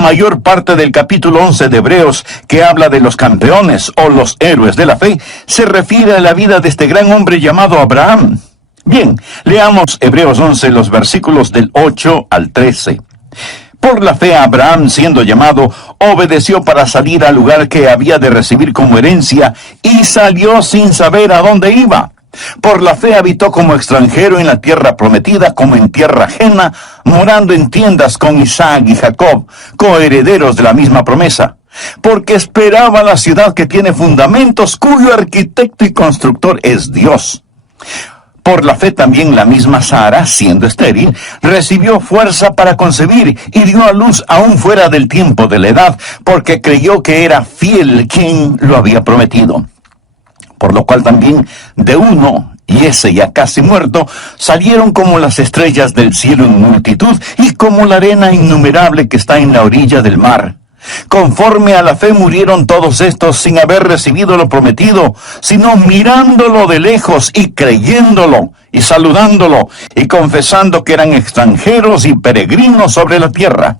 mayor parte del capítulo 11 de Hebreos, que habla de los campeones o los héroes de la fe, se refiere a la vida de este gran hombre llamado Abraham. Bien, leamos Hebreos 11, los versículos del 8 al 13. Por la fe Abraham, siendo llamado, obedeció para salir al lugar que había de recibir como herencia, y salió sin saber a dónde iba. Por la fe habitó como extranjero en la tierra prometida, como en tierra ajena, morando en tiendas con Isaac y Jacob, coherederos de la misma promesa. Porque esperaba la ciudad que tiene fundamentos, cuyo arquitecto y constructor es Dios. Por la fe también la misma Sara, siendo estéril, recibió fuerza para concebir y dio a luz aún fuera del tiempo de la edad, porque creyó que era fiel quien lo había prometido. Por lo cual también de uno, y ese ya casi muerto, salieron como las estrellas del cielo en multitud, y como la arena innumerable que está en la orilla del mar. Conforme a la fe murieron todos estos sin haber recibido lo prometido, sino mirándolo de lejos y creyéndolo, y saludándolo, y confesando que eran extranjeros y peregrinos sobre la tierra.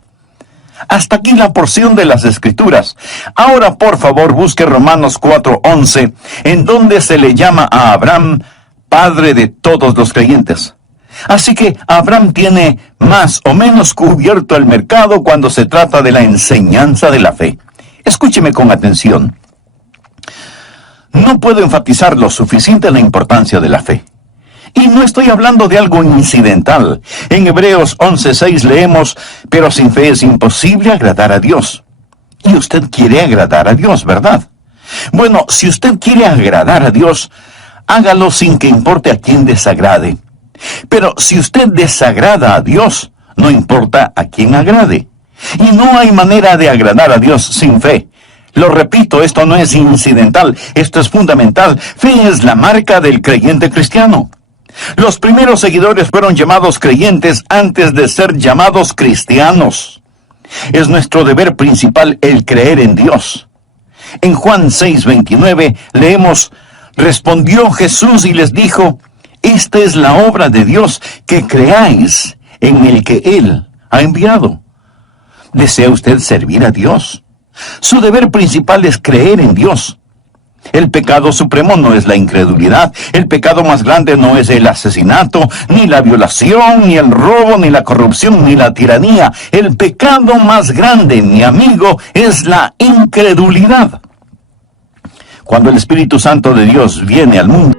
Hasta aquí la porción de las Escrituras. Ahora, por favor, busque Romanos 4:11, en donde se le llama a Abraham padre de todos los creyentes. Así que Abraham tiene más o menos cubierto el mercado cuando se trata de la enseñanza de la fe. Escúcheme con atención. No puedo enfatizar lo suficiente la importancia de la fe. Y no estoy hablando de algo incidental. En Hebreos 11:6 leemos, pero sin fe es imposible agradar a Dios. Y usted quiere agradar a Dios, ¿verdad? Bueno, si usted quiere agradar a Dios, hágalo sin que importe a quién desagrade. Pero si usted desagrada a Dios, no importa a quién agrade. Y no hay manera de agradar a Dios sin fe. Lo repito, esto no es incidental, esto es fundamental. Fe es la marca del creyente cristiano. Los primeros seguidores fueron llamados creyentes antes de ser llamados cristianos. Es nuestro deber principal el creer en Dios. En Juan 6:29 leemos, respondió Jesús y les dijo, esta es la obra de Dios, que creáis en el que Él ha enviado. ¿Desea usted servir a Dios? Su deber principal es creer en Dios. El pecado supremo no es la incredulidad. El pecado más grande no es el asesinato, ni la violación, ni el robo, ni la corrupción, ni la tiranía. El pecado más grande, mi amigo, es la incredulidad. Cuando el Espíritu Santo de Dios viene al mundo,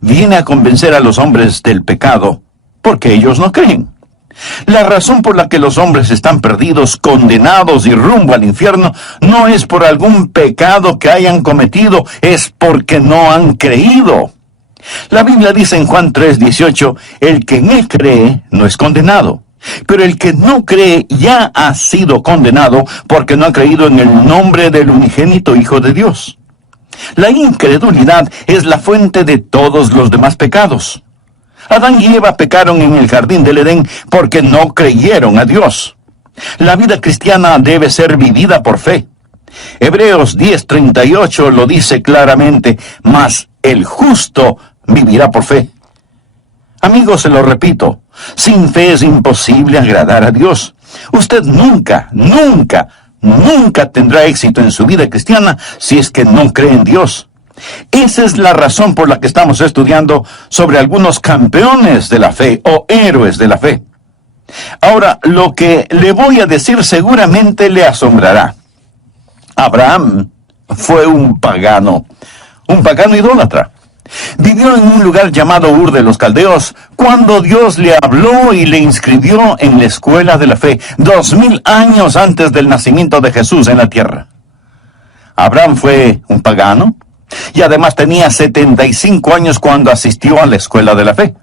viene a convencer a los hombres del pecado, porque ellos no creen. La razón por la que los hombres están perdidos, condenados y rumbo al infierno, no es por algún pecado que hayan cometido, es porque no han creído. La Biblia dice en Juan 3:18, el que en él cree no es condenado, pero el que no cree ya ha sido condenado porque no ha creído en el nombre del unigénito Hijo de Dios. La incredulidad es la fuente de todos los demás pecados. Adán y Eva pecaron en el jardín del Edén porque no creyeron a Dios. La vida cristiana debe ser vivida por fe. Hebreos 10:38 lo dice claramente, mas el justo vivirá por fe. Amigos, se lo repito, sin fe es imposible agradar a Dios. Usted nunca tendrá éxito en su vida cristiana si es que no cree en Dios. Esa es la razón por la que estamos estudiando sobre algunos campeones de la fe o héroes de la fe. Ahora, lo que le voy a decir seguramente le asombrará. Abraham fue un pagano idólatra. Vivió en un lugar llamado Ur de los Caldeos cuando Dios le habló y le inscribió en la escuela de la fe, 2000 años antes del nacimiento de Jesús en la tierra. Abraham fue un pagano y además tenía 75 años cuando asistió a la escuela de la fe.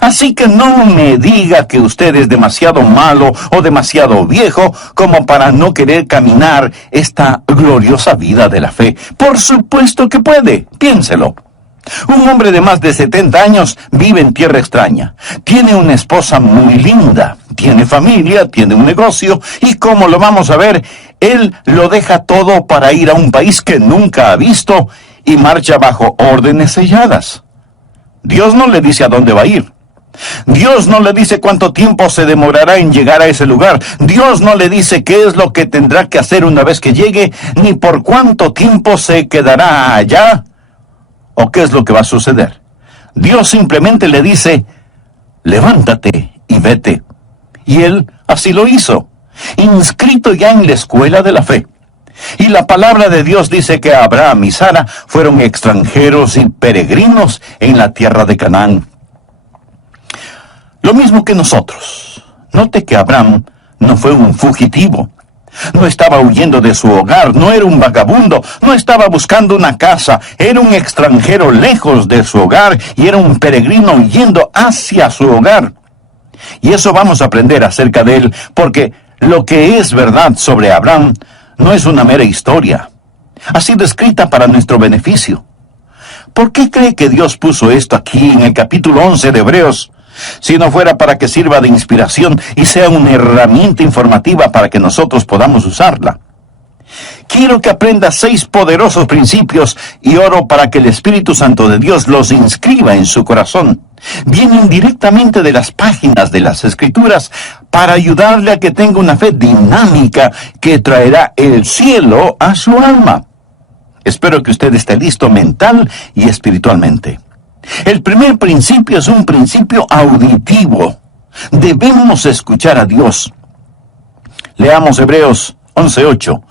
Así que no me diga que usted es demasiado malo o demasiado viejo como para no querer caminar esta gloriosa vida de la fe. Por supuesto que puede, piénselo. Un hombre de más de 70 años vive en tierra extraña. Tiene una esposa muy linda, tiene familia, tiene un negocio y como lo vamos a ver, él lo deja todo para ir a un país que nunca ha visto y marcha bajo órdenes selladas. Dios no le dice a dónde va a ir. Dios no le dice cuánto tiempo se demorará en llegar a ese lugar. Dios no le dice qué es lo que tendrá que hacer una vez que llegue, ni por cuánto tiempo se quedará allá, o qué es lo que va a suceder. Dios simplemente le dice, levántate y vete. Y él así lo hizo, inscrito ya en la escuela de la fe. Y la palabra de Dios dice que Abraham y Sara fueron extranjeros y peregrinos en la tierra de Canaán. Lo mismo que nosotros. Note que Abraham no fue un fugitivo. No estaba huyendo de su hogar, no era un vagabundo, no estaba buscando una casa, era un extranjero lejos de su hogar y era un peregrino yendo hacia su hogar. Y eso vamos a aprender acerca de él, porque lo que es verdad sobre Abraham no es una mera historia. Ha sido escrita para nuestro beneficio. ¿Por qué cree que Dios puso esto aquí en el capítulo 11 de Hebreos? Si no fuera para que sirva de inspiración y sea una herramienta informativa para que nosotros podamos usarla. Quiero que aprenda 6 poderosos principios y oro para que el Espíritu Santo de Dios los inscriba en su corazón. Vienen directamente de las páginas de las Escrituras para ayudarle a que tenga una fe dinámica que traerá el cielo a su alma. Espero que usted esté listo mental y espiritualmente. El primer principio es un principio auditivo. Debemos escuchar a Dios. Leamos Hebreos 11:8.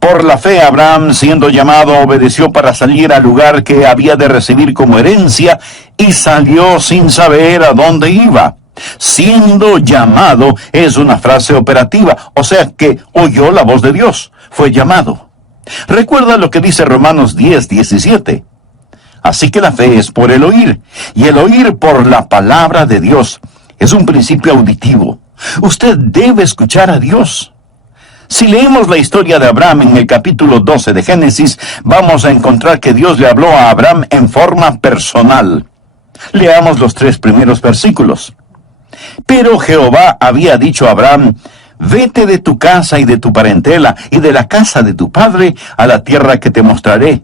Por la fe Abraham, siendo llamado, obedeció para salir al lugar que había de recibir como herencia y salió sin saber a dónde iba. Siendo llamado es una frase operativa, o sea que oyó la voz de Dios, fue llamado. Recuerda lo que dice Romanos 10:17. Así que la fe es por el oír, y el oír por la palabra de Dios. Es un principio auditivo. Usted debe escuchar a Dios. Si leemos la historia de Abraham en el capítulo 12 de Génesis, vamos a encontrar que Dios le habló a Abraham en forma personal. Leamos los 3 primeros versículos. Pero Jehová había dicho a Abraham, vete de tu casa y de tu parentela y de la casa de tu padre a la tierra que te mostraré.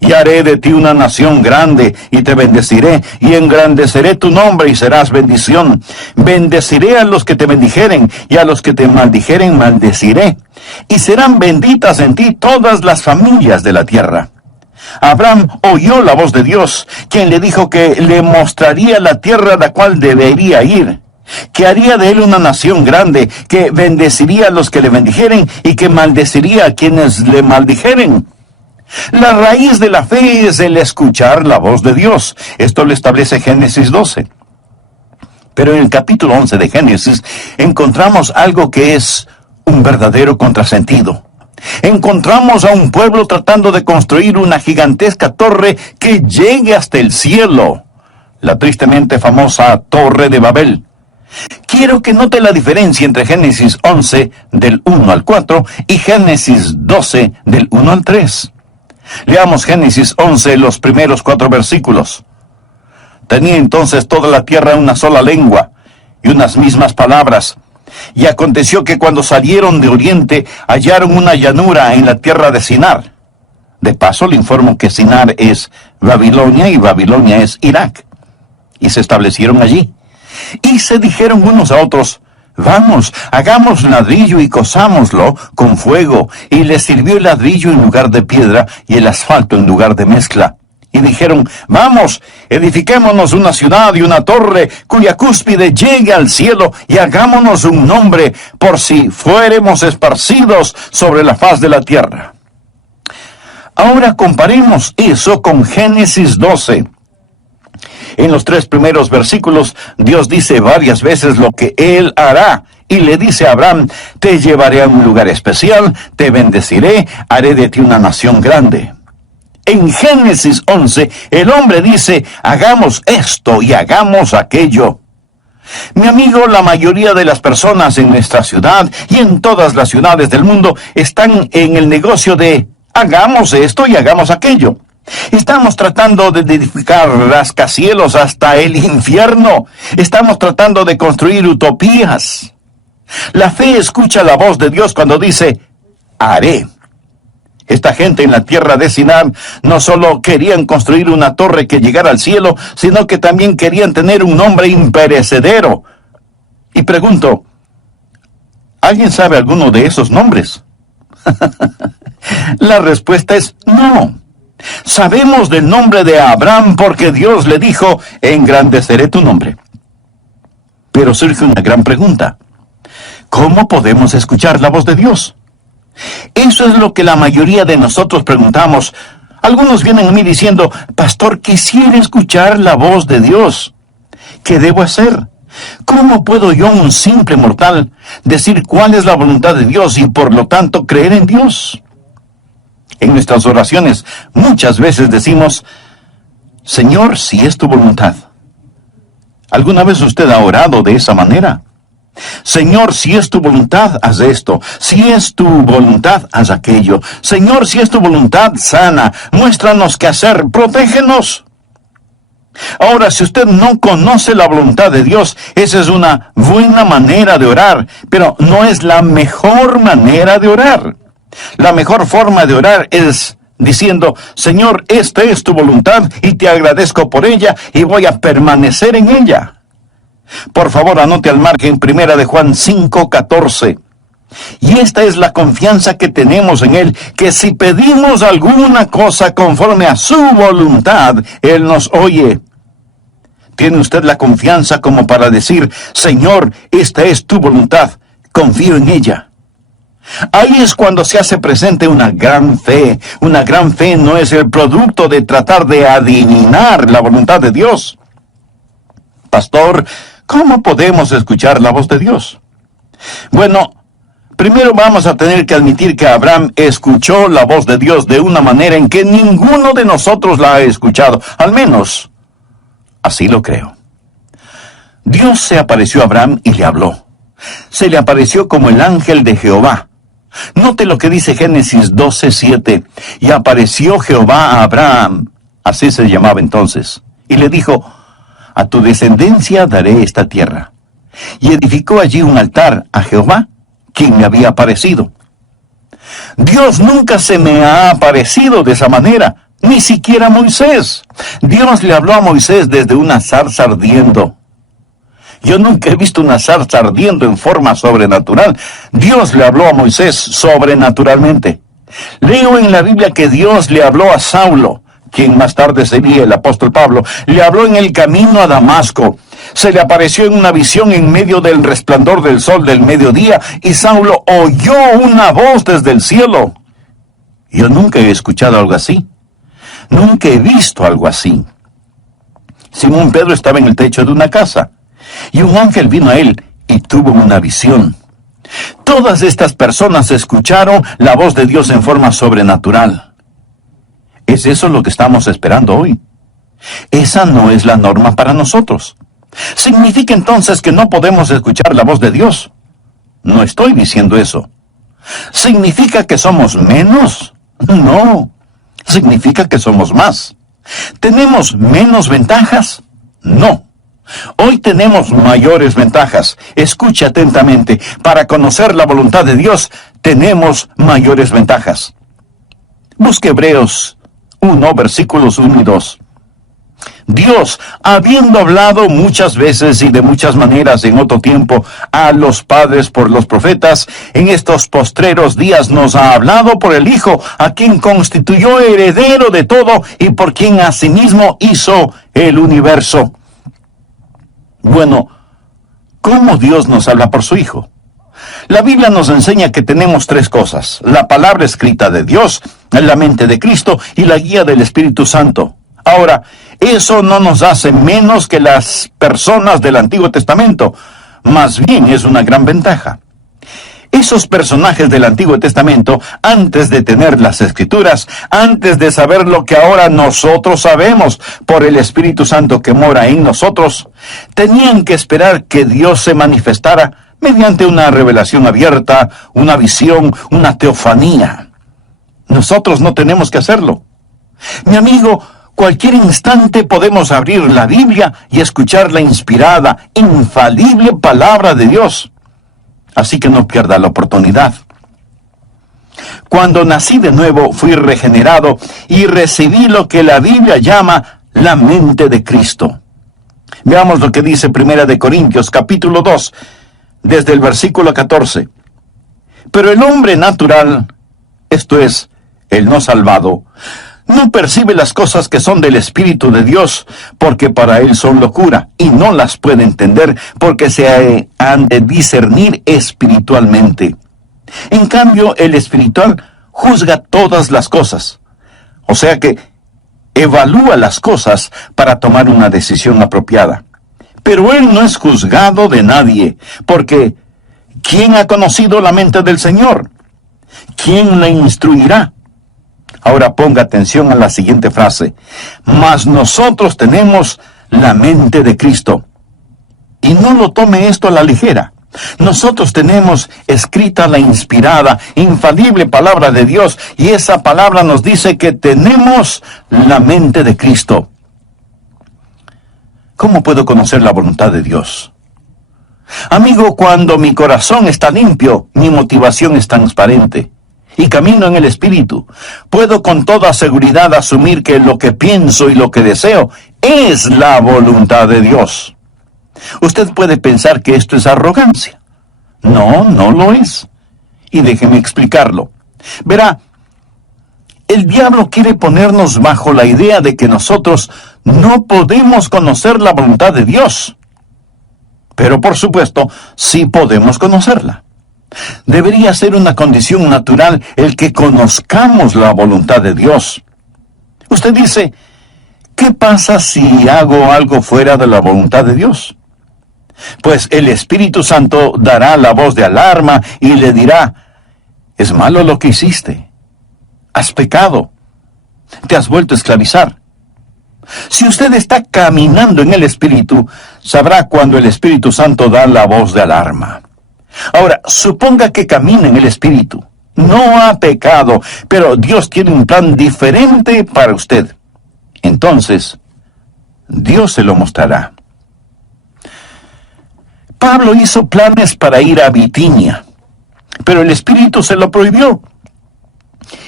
Y haré de ti una nación grande, y te bendeciré, y engrandeceré tu nombre, y serás bendición. Bendeciré a los que te bendijeren, y a los que te maldijeren maldeciré. Y serán benditas en ti todas las familias de la tierra. Abraham oyó la voz de Dios, quien le dijo que le mostraría la tierra a la cual debería ir, que haría de él una nación grande, que bendeciría a los que le bendijeren, y que maldeciría a quienes le maldijeren. La raíz de la fe es el escuchar la voz de Dios. Esto lo establece Génesis 12. Pero en el capítulo 11 de Génesis encontramos algo que es un verdadero contrasentido. Encontramos a un pueblo tratando de construir una gigantesca torre que llegue hasta el cielo. La tristemente famosa Torre de Babel. Quiero que note la diferencia entre Génesis 11 del 1 al 4 y Génesis 12 del 1 al 3. Leamos Génesis 11, los primeros 4 versículos. Tenía entonces toda la tierra una sola lengua y unas mismas palabras. Y aconteció que cuando salieron de oriente hallaron una llanura en la tierra de Sinar. De paso le informo que Sinar es Babilonia y Babilonia es Irak. Y se establecieron allí. Y se dijeron unos a otros, vamos, hagamos ladrillo y cozámoslo con fuego. Y les sirvió el ladrillo en lugar de piedra y el asfalto en lugar de mezcla. Y dijeron, vamos, edifiquémonos una ciudad y una torre cuya cúspide llegue al cielo y hagámonos un nombre por si fuéremos esparcidos sobre la faz de la tierra. Ahora comparemos eso con Génesis 12. En los 3 primeros versículos, Dios dice varias veces lo que Él hará. Y le dice a Abraham, te llevaré a un lugar especial, te bendeciré, haré de ti una nación grande. En Génesis 11, el hombre dice, hagamos esto y hagamos aquello. Mi amigo, la mayoría de las personas en nuestra ciudad y en todas las ciudades del mundo están en el negocio de hagamos esto y hagamos aquello. Estamos tratando de edificar rascacielos hasta el infierno. Estamos tratando de construir utopías. La fe escucha la voz de Dios cuando dice, haré. Esta gente en la tierra de Sinar no solo querían construir una torre que llegara al cielo, sino que también querían tener un nombre imperecedero. Y pregunto, ¿alguien sabe alguno de esos nombres? La respuesta es no. Sabemos del nombre de Abraham porque Dios le dijo, engrandeceré tu nombre. Pero surge una gran pregunta. ¿Cómo podemos escuchar la voz de Dios? Eso es lo que la mayoría de nosotros preguntamos. Algunos vienen a mí diciendo, pastor, quisiera escuchar la voz de Dios. ¿Qué debo hacer? ¿Cómo puedo yo, un simple mortal, decir cuál es la voluntad de Dios y por lo tanto creer en Dios? En nuestras oraciones muchas veces decimos, Señor, si es tu voluntad. ¿Alguna vez usted ha orado de esa manera? Señor, si es tu voluntad, haz esto. Si es tu voluntad, haz aquello. Señor, si es tu voluntad, sana. Muéstranos qué hacer. Protégenos. Ahora, si usted no conoce la voluntad de Dios, esa es una buena manera de orar, pero no es la mejor manera de orar. La mejor forma de orar es diciendo, Señor, esta es tu voluntad y te agradezco por ella y voy a permanecer en ella. Por favor, anote al margen 1 de Juan 5:14. Y esta es la confianza que tenemos en Él, que si pedimos alguna cosa conforme a su voluntad, Él nos oye. ¿Tiene usted la confianza como para decir, Señor, esta es tu voluntad, confío en ella? Ahí es cuando se hace presente una gran fe. Una gran fe no es el producto de tratar de adivinar la voluntad de Dios. Pastor, ¿cómo podemos escuchar la voz de Dios? Bueno, primero vamos a tener que admitir que Abraham escuchó la voz de Dios de una manera en que ninguno de nosotros la ha escuchado. Al menos, así lo creo. Dios se apareció a Abraham y le habló. Se le apareció como el ángel de Jehová. Note lo que dice Génesis 12:7. Y apareció Jehová a Abraham, así se llamaba entonces, y le dijo, a tu descendencia daré esta tierra. Y edificó allí un altar a Jehová, quien le había aparecido. Dios nunca se me ha aparecido de esa manera, ni siquiera a Moisés. Dios le habló a Moisés desde una zarza ardiendo. Yo nunca he visto una zarza ardiendo en forma sobrenatural. Dios le habló a Moisés sobrenaturalmente. Leo en la Biblia que Dios le habló a Saulo, quien más tarde sería el apóstol Pablo. Le habló en el camino a Damasco. Se le apareció en una visión en medio del resplandor del sol del mediodía, y Saulo oyó una voz desde el cielo. Yo nunca he escuchado algo así. Nunca he visto algo así. Simón Pedro estaba en el techo de una casa, y un ángel vino a él y tuvo una visión. Todas estas personas escucharon la voz de Dios en forma sobrenatural. ¿Es eso lo que estamos esperando hoy? Esa no es la norma para nosotros. ¿Significa entonces que no podemos escuchar la voz de Dios? No estoy diciendo eso. ¿Significa que somos menos? No. Significa que somos más. ¿Tenemos menos ventajas? No. Hoy tenemos mayores ventajas. Escuche atentamente. Para conocer la voluntad de Dios, tenemos mayores ventajas. Busque Hebreos 1, versículos 1 y 2. Dios, habiendo hablado muchas veces y de muchas maneras en otro tiempo a los padres por los profetas, en estos postreros días nos ha hablado por el Hijo, a quien constituyó heredero de todo y por quien asimismo hizo el universo. Bueno, ¿cómo Dios nos habla por su Hijo? La Biblia nos enseña que tenemos tres cosas: la palabra escrita de Dios, la mente de Cristo y la guía del Espíritu Santo. Ahora, eso no nos hace menos que las personas del Antiguo Testamento, más bien es una gran ventaja. Esos personajes del Antiguo Testamento, antes de tener las Escrituras, antes de saber lo que ahora nosotros sabemos por el Espíritu Santo que mora en nosotros, tenían que esperar que Dios se manifestara mediante una revelación abierta, una visión, una teofanía. Nosotros no tenemos que hacerlo. Mi amigo, cualquier instante podemos abrir la Biblia y escuchar la inspirada, infalible palabra de Dios. Así que no pierda la oportunidad. Cuando nací de nuevo, fui regenerado y recibí lo que la Biblia llama la mente de Cristo. Veamos lo que dice 1 Corintios capítulo 2, desde el versículo 14. Pero el hombre natural, esto es, el no salvado, no percibe las cosas que son del Espíritu de Dios, porque para él son locura, y no las puede entender, porque se han de discernir espiritualmente. En cambio, el espiritual juzga todas las cosas, o sea que evalúa las cosas para tomar una decisión apropiada. Pero él no es juzgado de nadie, porque ¿quién ha conocido la mente del Señor? ¿Quién la instruirá? Ahora ponga atención a la siguiente frase: mas nosotros tenemos la mente de Cristo. Y no lo tome esto a la ligera. Nosotros tenemos escrita la inspirada, infalible palabra de Dios, y esa palabra nos dice que tenemos la mente de Cristo. ¿Cómo puedo conocer la voluntad de Dios? Amigo, cuando mi corazón está limpio, mi motivación es transparente y camino en el Espíritu, puedo con toda seguridad asumir que lo que pienso y lo que deseo es la voluntad de Dios. Usted puede pensar que esto es arrogancia. No, no lo es. Y déjeme explicarlo. Verá, el diablo quiere ponernos bajo la idea de que nosotros no podemos conocer la voluntad de Dios. Pero por supuesto, sí podemos conocerla. Debería ser una condición natural el que conozcamos la voluntad de Dios. Usted dice, ¿qué pasa si hago algo fuera de la voluntad de Dios? Pues el Espíritu Santo dará la voz de alarma y le dirá, es malo lo que hiciste, has pecado, te has vuelto a esclavizar. Si usted está caminando en el Espíritu, sabrá cuando el Espíritu Santo da la voz de alarma. Ahora, suponga que camina en el Espíritu. No ha pecado, pero Dios tiene un plan diferente para usted. Entonces, Dios se lo mostrará. Pablo hizo planes para ir a Bitinia, pero el Espíritu se lo prohibió.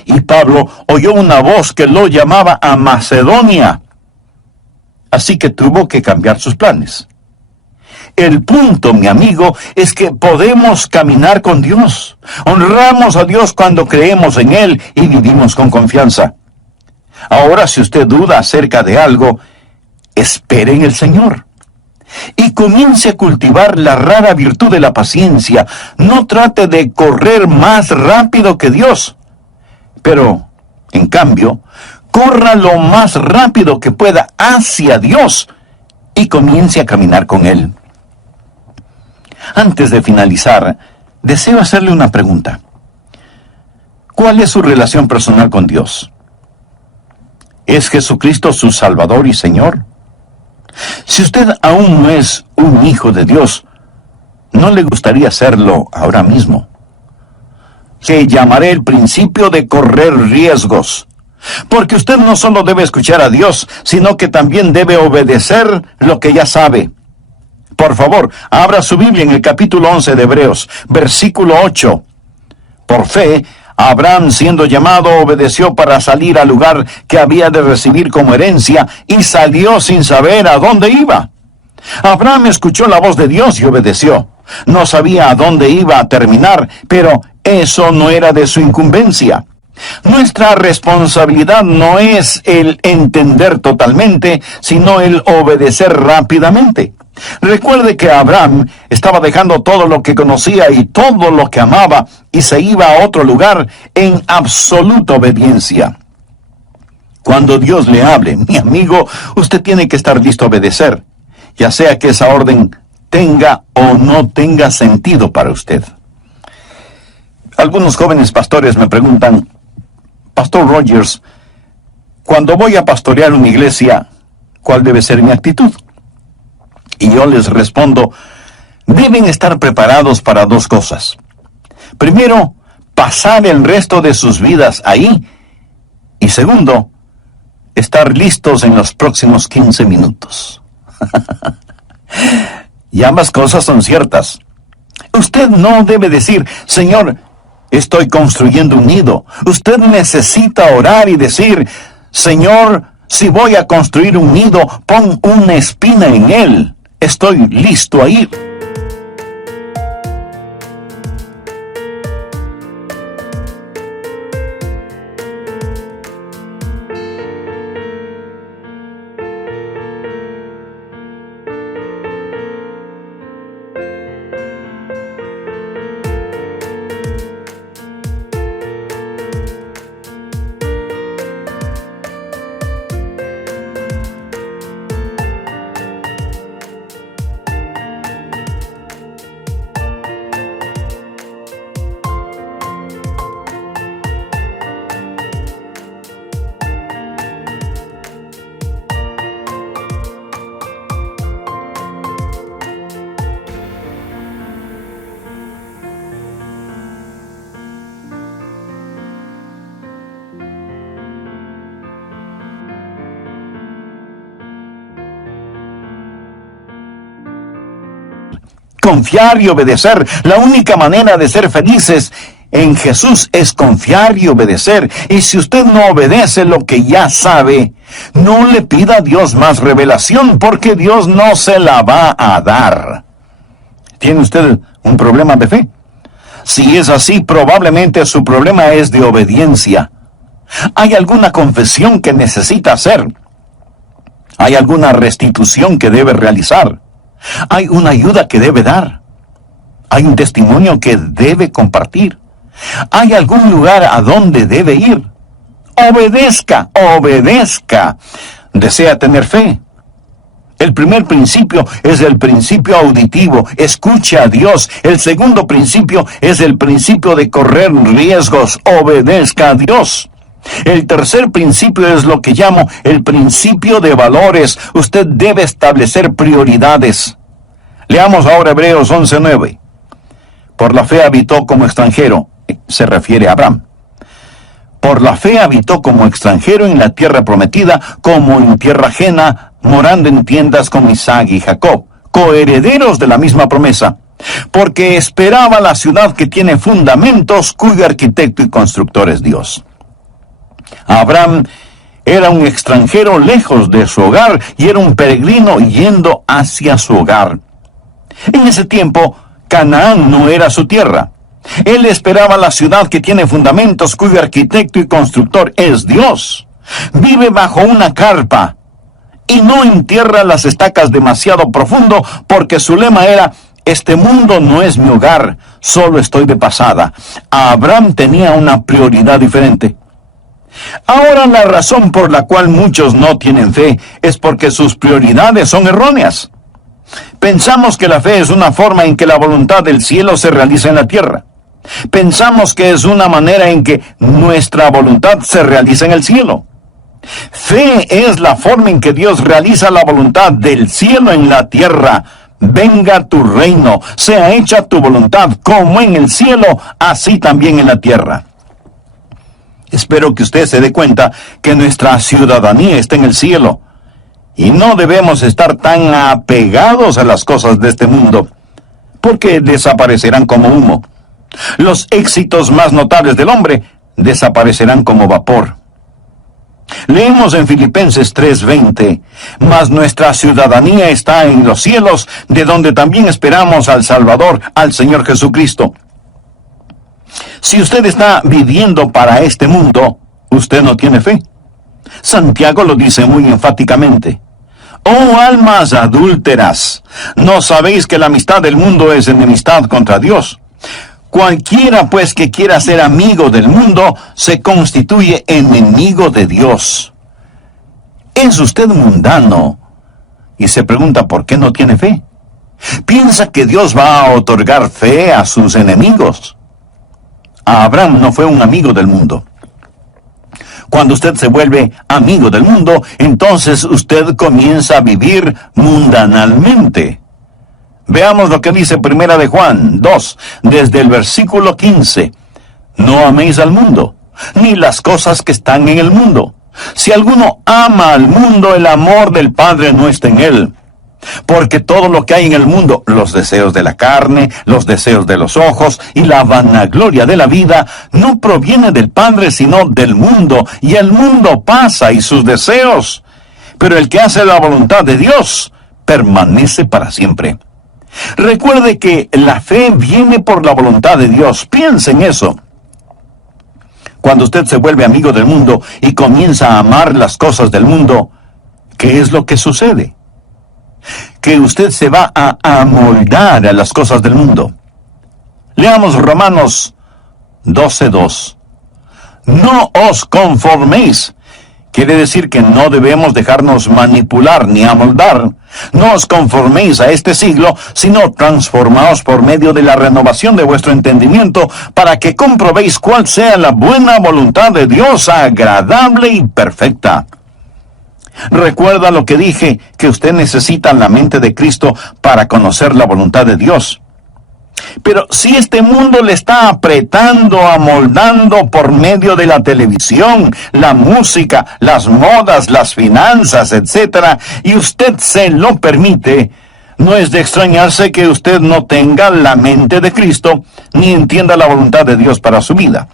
Y Pablo oyó una voz que lo llamaba a Macedonia. Así que tuvo que cambiar sus planes. El punto, mi amigo, es que podemos caminar con Dios. Honramos a Dios cuando creemos en Él y vivimos con confianza. Ahora, si usted duda acerca de algo, espere en el Señor. Y comience a cultivar la rara virtud de la paciencia. No trate de correr más rápido que Dios. Pero, en cambio, corra lo más rápido que pueda hacia Dios y comience a caminar con Él. Antes de finalizar, deseo hacerle una pregunta. ¿Cuál es su relación personal con Dios? ¿Es Jesucristo su Salvador y Señor? Si usted aún no es un hijo de Dios, ¿no le gustaría serlo ahora mismo? Que llamaré el principio de correr riesgos. Porque usted no solo debe escuchar a Dios, sino que también debe obedecer lo que ya sabe. Por favor, abra su Biblia en el capítulo 11 de Hebreos, versículo 8. Por fe, Abraham, siendo llamado, obedeció para salir al lugar que había de recibir como herencia y salió sin saber a dónde iba. Abraham escuchó la voz de Dios y obedeció. No sabía a dónde iba a terminar, pero eso no era de su incumbencia. Nuestra responsabilidad no es el entender totalmente, sino el obedecer rápidamente. Recuerde que Abraham estaba dejando todo lo que conocía y todo lo que amaba y se iba a otro lugar en absoluta obediencia. Cuando Dios le hable, mi amigo, usted tiene que estar listo a obedecer, ya sea que esa orden tenga o no tenga sentido para usted. Algunos jóvenes pastores me preguntan: Pastor Rogers, cuando voy a pastorear una iglesia, ¿cuál debe ser mi actitud? Y yo les respondo: deben estar preparados para dos cosas. Primero, pasar el resto de sus vidas ahí. Y segundo, estar listos en los próximos 15 minutos. Y ambas cosas son ciertas. Usted no debe decir: Señor, estoy construyendo un nido. Usted necesita orar y decir: Señor, si voy a construir un nido, pon una espina en él. Estoy listo a ir. Confiar y obedecer. La única manera de ser felices en Jesús es confiar y obedecer. Y si usted no obedece lo que ya sabe, no le pida a Dios más revelación, porque Dios no se la va a dar. ¿Tiene usted un problema de fe? Si es así, probablemente su problema es de obediencia. ¿Hay alguna confesión que necesita hacer? ¿Hay alguna restitución que debe realizar? ¿Hay una ayuda que debe dar? ¿Hay un testimonio que debe compartir? ¿Hay algún lugar a donde debe ir? Obedezca, obedezca. ¿Desea tener fe? El primer principio es el principio auditivo. Escuche a Dios. El segundo principio es el principio de correr riesgos. Obedezca a Dios. El tercer principio es lo que llamo el principio de valores. Usted debe establecer prioridades. Leamos ahora Hebreos 11:9. Por la fe habitó como extranjero, se refiere a Abraham. Por la fe habitó como extranjero en la tierra prometida, como en tierra ajena, morando en tiendas con Isaac y Jacob, coherederos de la misma promesa, porque esperaba la ciudad que tiene fundamentos, cuyo arquitecto y constructor es Dios. Abraham era un extranjero lejos de su hogar y era un peregrino yendo hacia su hogar. En ese tiempo, Canaán no era su tierra. Él esperaba la ciudad que tiene fundamentos, cuyo arquitecto y constructor es Dios. Vive bajo una carpa y no entierra las estacas demasiado profundo, porque su lema era: este mundo no es mi hogar, solo estoy de pasada. Abraham tenía una prioridad diferente. Ahora, la razón por la cual muchos no tienen fe es porque sus prioridades son erróneas. Pensamos que la fe es una forma en que la voluntad del cielo se realiza en la tierra. Pensamos que es una manera en que nuestra voluntad se realiza en el cielo. Fe es la forma en que Dios realiza la voluntad del cielo en la tierra. Venga tu reino, sea hecha tu voluntad, como en el cielo, así también en la tierra. Espero que usted se dé cuenta que nuestra ciudadanía está en el cielo, y no debemos estar tan apegados a las cosas de este mundo, porque desaparecerán como humo. Los éxitos más notables del hombre desaparecerán como vapor. Leemos en Filipenses 3:20, mas nuestra ciudadanía está en los cielos, de donde también esperamos al Salvador, al Señor Jesucristo. Si usted está viviendo para este mundo, usted no tiene fe. Santiago lo dice muy enfáticamente. Oh almas adúlteras, ¿no sabéis que la amistad del mundo es enemistad contra Dios? Cualquiera pues que quiera ser amigo del mundo, se constituye enemigo de Dios. ¿Es usted mundano? Y se pregunta por qué no tiene fe. ¿Piensa que Dios va a otorgar fe a sus enemigos? Abraham no fue un amigo del mundo. Cuando usted se vuelve amigo del mundo, entonces usted comienza a vivir mundanalmente. Veamos lo que dice Primera de Juan 2, desde el versículo 15. No améis al mundo, ni las cosas que están en el mundo. Si alguno ama al mundo, el amor del Padre no está en él. Porque todo lo que hay en el mundo, los deseos de la carne, los deseos de los ojos y la vanagloria de la vida, no proviene del Padre, sino del mundo. Y el mundo pasa y sus deseos. Pero el que hace la voluntad de Dios, permanece para siempre. Recuerde que la fe viene por la voluntad de Dios. Piense en eso. Cuando usted se vuelve amigo del mundo y comienza a amar las cosas del mundo, ¿qué es lo que sucede? Que usted se va a amoldar a las cosas del mundo. Leamos Romanos 12:2. No os conforméis. Quiere decir que no debemos dejarnos manipular ni amoldar. No os conforméis a este siglo, sino transformaos por medio de la renovación de vuestro entendimiento, para que comprobéis cuál sea la buena voluntad de Dios, agradable y perfecta. Recuerda lo que dije, que usted necesita la mente de Cristo para conocer la voluntad de Dios. Pero si este mundo le está apretando, amoldando por medio de la televisión, la música, las modas, las finanzas, etc., y usted se lo permite, no es de extrañarse que usted no tenga la mente de Cristo, ni entienda la voluntad de Dios para su vida.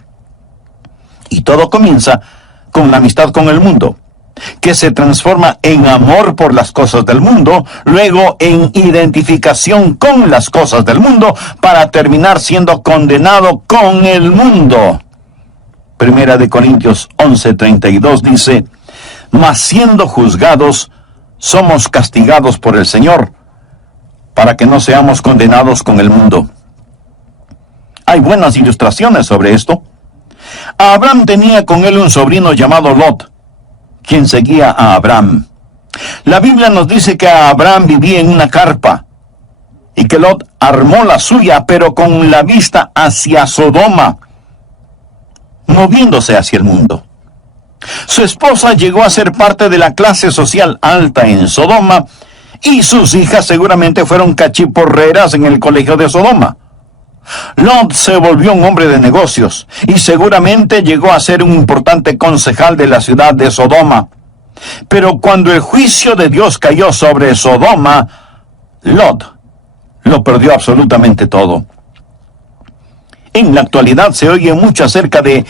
Y todo comienza con la amistad con el mundo, que se transforma en amor por las cosas del mundo, luego en identificación con las cosas del mundo, para terminar siendo condenado con el mundo. Primera de Corintios 11:32 dice, mas siendo juzgados, somos castigados por el Señor, para que no seamos condenados con el mundo. Hay buenas ilustraciones sobre esto. Abraham tenía con él un sobrino llamado Lot, quien seguía a Abraham. La Biblia nos dice que Abraham vivía en una carpa y que Lot armó la suya, pero con la vista hacia Sodoma, moviéndose hacia el mundo. Su esposa llegó a ser parte de la clase social alta en Sodoma y sus hijas seguramente fueron cachiporreras en el colegio de Sodoma. Lot se volvió un hombre de negocios y seguramente llegó a ser un importante concejal de la ciudad de Sodoma. Pero cuando el juicio de Dios cayó sobre Sodoma, Lot lo perdió absolutamente todo. En la actualidad se oye mucho acerca de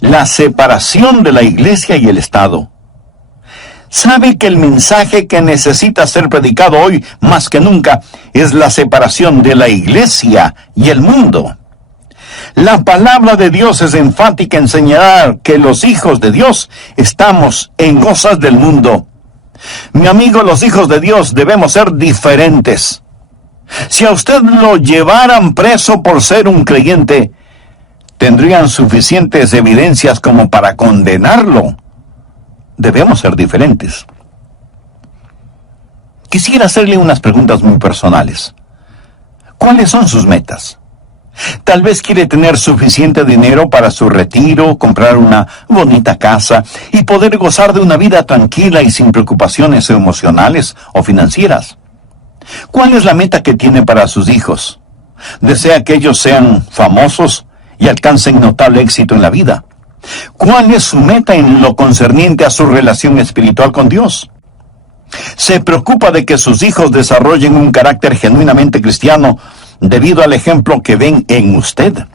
la separación de la iglesia y el Estado. ¿Sabe que el mensaje que necesita ser predicado hoy más que nunca es la separación de la iglesia y el mundo? La palabra de Dios es enfática en señalar que los hijos de Dios estamos en cosas del mundo. Mi amigo, los hijos de Dios debemos ser diferentes. Si a usted lo llevaran preso por ser un creyente, tendrían suficientes evidencias como para condenarlo. Debemos ser diferentes. Quisiera hacerle unas preguntas muy personales. ¿Cuáles son sus metas? Tal vez quiere tener suficiente dinero para su retiro, comprar una bonita casa y poder gozar de una vida tranquila y sin preocupaciones emocionales o financieras. ¿Cuál es la meta que tiene para sus hijos? ¿Desea que ellos sean famosos y alcancen notable éxito en la vida? ¿Cuál es su meta en lo concerniente a su relación espiritual con Dios? ¿Se preocupa de que sus hijos desarrollen un carácter genuinamente cristiano debido al ejemplo que ven en usted?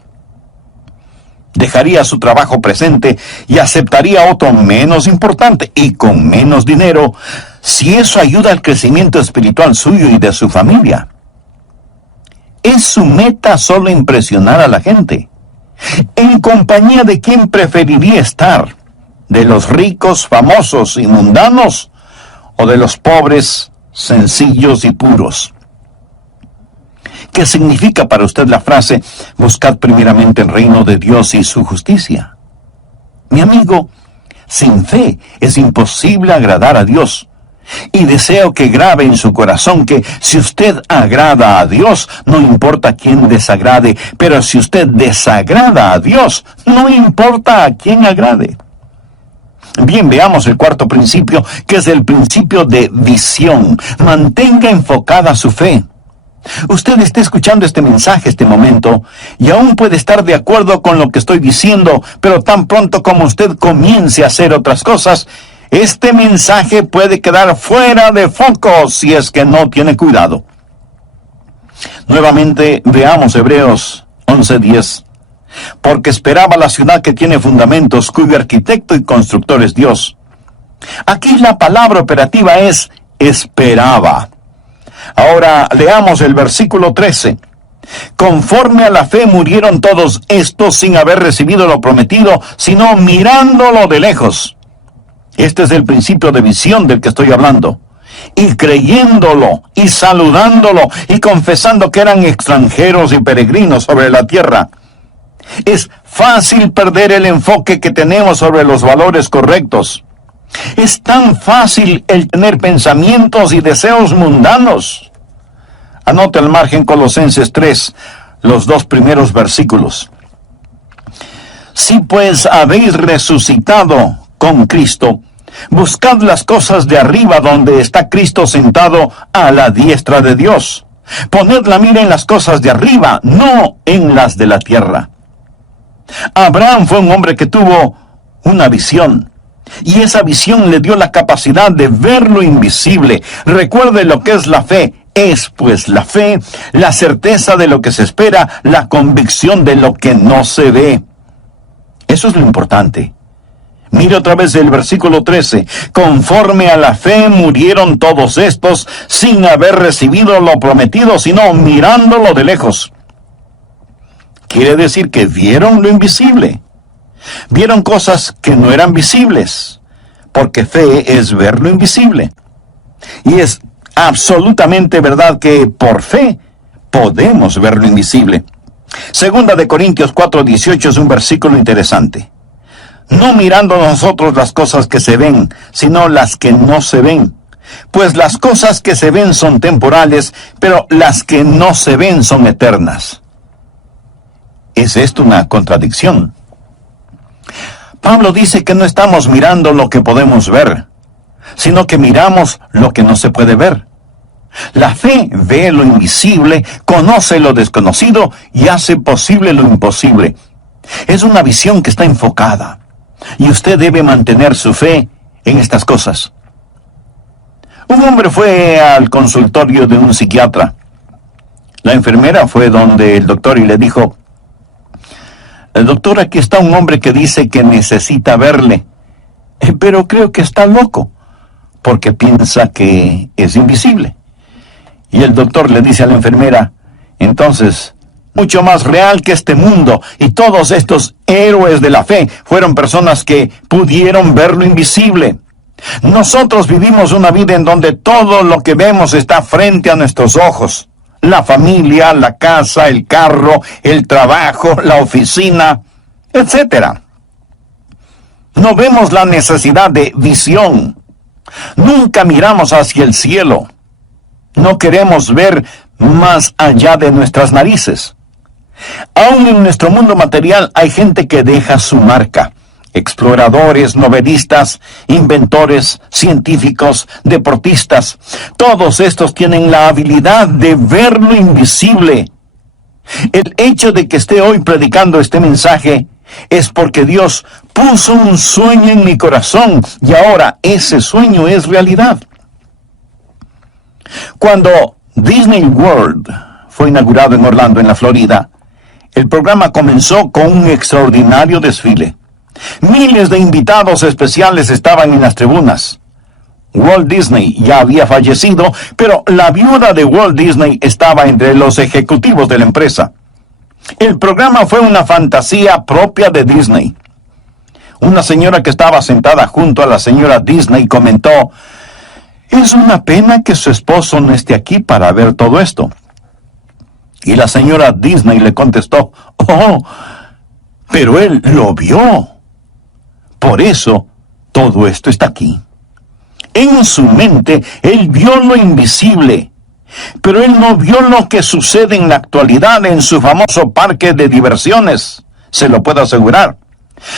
Dejaría su trabajo presente y aceptaría otro menos importante y con menos dinero, si eso ayuda al crecimiento espiritual suyo y de su familia. ¿Es su meta solo impresionar a la gente? ¿En compañía de quién preferiría estar? ¿De los ricos, famosos y mundanos? ¿O de los pobres, sencillos y puros? ¿Qué significa para usted la frase, buscad primeramente el reino de Dios y su justicia? Mi amigo, sin fe es imposible agradar a Dios. Y deseo que grabe en su corazón que si usted agrada a Dios, no importa quién desagrade, pero si usted desagrada a Dios, no importa a quién agrade. Bien, veamos el cuarto principio, que es el principio de visión. Mantenga enfocada su fe. Usted está escuchando este mensaje este momento y aún puede estar de acuerdo con lo que estoy diciendo, pero tan pronto como usted comience a hacer otras cosas, este mensaje puede quedar fuera de foco si es que no tiene cuidado. Nuevamente veamos Hebreos 11:10. Porque esperaba la ciudad que tiene fundamentos, cuyo arquitecto y constructor es Dios. Aquí la palabra operativa es esperaba. Ahora leamos el versículo 13. Conforme a la fe murieron todos estos sin haber recibido lo prometido, sino mirándolo de lejos. Este es el principio de visión del que estoy hablando. Y creyéndolo, y saludándolo, y confesando que eran extranjeros y peregrinos sobre la tierra. Es fácil perder el enfoque que tenemos sobre los valores correctos. Es tan fácil el tener pensamientos y deseos mundanos. Anote al margen Colosenses 3, los 2 primeros versículos. Si pues habéis resucitado con Cristo, buscad las cosas de arriba donde está Cristo sentado a la diestra de Dios. Poned la mira en las cosas de arriba, no en las de la tierra. Abraham fue un hombre que tuvo una visión. Y esa visión le dio la capacidad de ver lo invisible. Recuerde lo que es la fe. Es pues la fe, la certeza de lo que se espera, la convicción de lo que no se ve. Eso es lo importante. Mire otra vez el versículo 13. Conforme a la fe murieron todos estos sin haber recibido lo prometido, sino mirándolo de lejos. Quiere decir que vieron lo invisible. Vieron cosas que no eran visibles, porque fe es ver lo invisible. Y es absolutamente verdad que por fe podemos ver lo invisible. Segunda de Corintios 4:18 es un versículo interesante. No mirando nosotros las cosas que se ven, sino las que no se ven. Pues las cosas que se ven son temporales, pero las que no se ven son eternas. ¿Es esto una contradicción? Pablo dice que no estamos mirando lo que podemos ver, sino que miramos lo que no se puede ver. La fe ve lo invisible, conoce lo desconocido y hace posible lo imposible. Es una visión que está enfocada, y usted debe mantener su fe en estas cosas. Un hombre fue al consultorio de un psiquiatra. La enfermera fue donde el doctor y le dijo: doctor, aquí está un hombre que dice que necesita verle, pero creo que está loco, porque piensa que es invisible. Y el doctor le dice a la enfermera: entonces, mucho más real que este mundo, y todos estos héroes de la fe fueron personas que pudieron ver lo invisible. Nosotros vivimos una vida en donde todo lo que vemos está frente a nuestros ojos. La familia, la casa, el carro, el trabajo, la oficina, etc. No vemos la necesidad de visión. Nunca miramos hacia el cielo. No queremos ver más allá de nuestras narices. Aún en nuestro mundo material hay gente que deja su marca. Exploradores, novelistas, inventores, científicos, deportistas. Todos estos tienen la habilidad de ver lo invisible. El hecho de que esté hoy predicando este mensaje es porque Dios puso un sueño en mi corazón y ahora ese sueño es realidad. Cuando Disney World fue inaugurado en Orlando, en la Florida, El programa comenzó con un extraordinario desfile. Miles de invitados especiales estaban en las tribunas. Walt Disney ya había fallecido, pero la viuda de Walt Disney estaba entre los ejecutivos de la empresa. El programa fue una fantasía propia de Disney. Una señora que estaba sentada junto a la señora Disney comentó: «Es una pena que su esposo no esté aquí para ver todo esto». Y la señora Disney le contestó: «Oh, pero él lo vio. Por eso todo esto está aquí». En su mente, él vio lo invisible, pero él no vio lo que sucede en la actualidad en su famoso parque de diversiones, se lo puedo asegurar.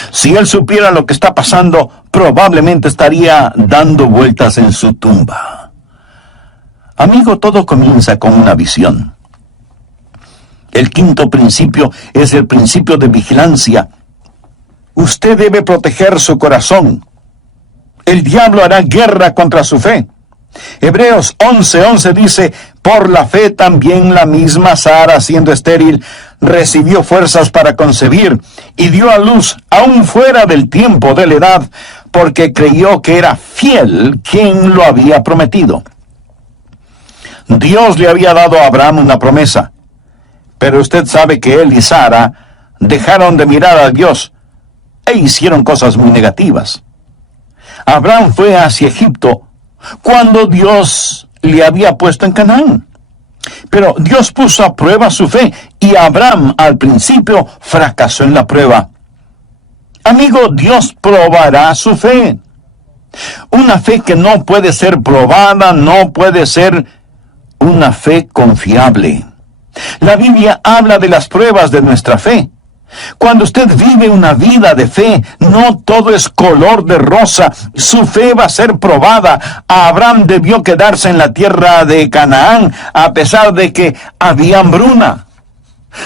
Si él supiera lo que está pasando, probablemente estaría dando vueltas en su tumba. Amigo, todo comienza con una visión. El quinto principio es el principio de vigilancia. Usted debe proteger su corazón. El diablo hará guerra contra su fe. Hebreos 11:11 dice: «Por la fe también la misma Sara, siendo estéril, recibió fuerzas para concebir, y dio a luz aún fuera del tiempo de la edad, porque creyó que era fiel quien lo había prometido». Dios le había dado a Abraham una promesa, pero usted sabe que él y Sara dejaron de mirar a Dios e hicieron cosas muy negativas. Abraham fue hacia Egipto cuando Dios le había puesto en Canaán. Pero Dios puso a prueba su fe y Abraham al principio fracasó en la prueba. Amigo, Dios probará su fe. Una fe que no puede ser probada no puede ser una fe confiable. La Biblia habla de las pruebas de nuestra fe. Cuando usted vive una vida de fe, no todo es color de rosa. Su fe va a ser probada. Abraham debió quedarse en la tierra de Canaán a pesar de que había hambruna.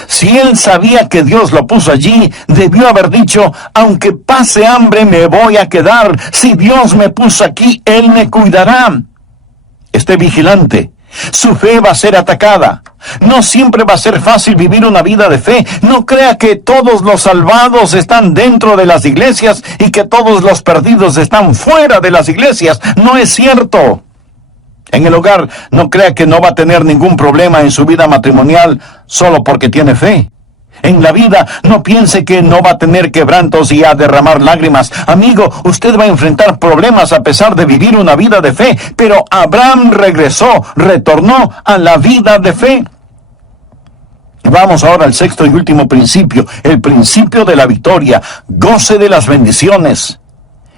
Si él sabía que Dios lo puso allí, debió haber dicho: «Aunque pase hambre, me voy a quedar. Si Dios me puso aquí, Él me cuidará». Esté vigilante. Su fe va a ser atacada. No siempre va a ser fácil vivir una vida de fe. No crea que todos los salvados están dentro de las iglesias y que todos los perdidos están fuera de las iglesias. No es cierto. En el hogar, no crea que no va a tener ningún problema en su vida matrimonial solo porque tiene fe. En la vida, no piense que no va a tener quebrantos y a derramar lágrimas. Amigo, usted va a enfrentar problemas a pesar de vivir una vida de fe. Pero Abraham retornó a la vida de fe. Vamos ahora al sexto y último principio, el principio de la victoria. Goce de las bendiciones.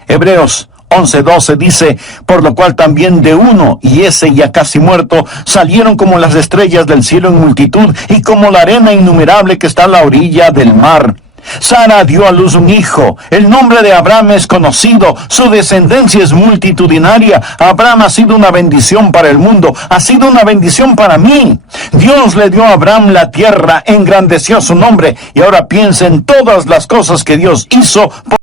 Hebreos 11:12 dice: «Por lo cual también de uno, y ese ya casi muerto, salieron como las estrellas del cielo en multitud, y como la arena innumerable que está a la orilla del mar». Sara dio a luz un hijo. El nombre de Abraham es conocido. Su descendencia es multitudinaria. Abraham ha sido una bendición para el mundo. Ha sido una bendición para mí. Dios le dio a Abraham la tierra, engrandeció su nombre. Y ahora piensa en todas las cosas que Dios hizo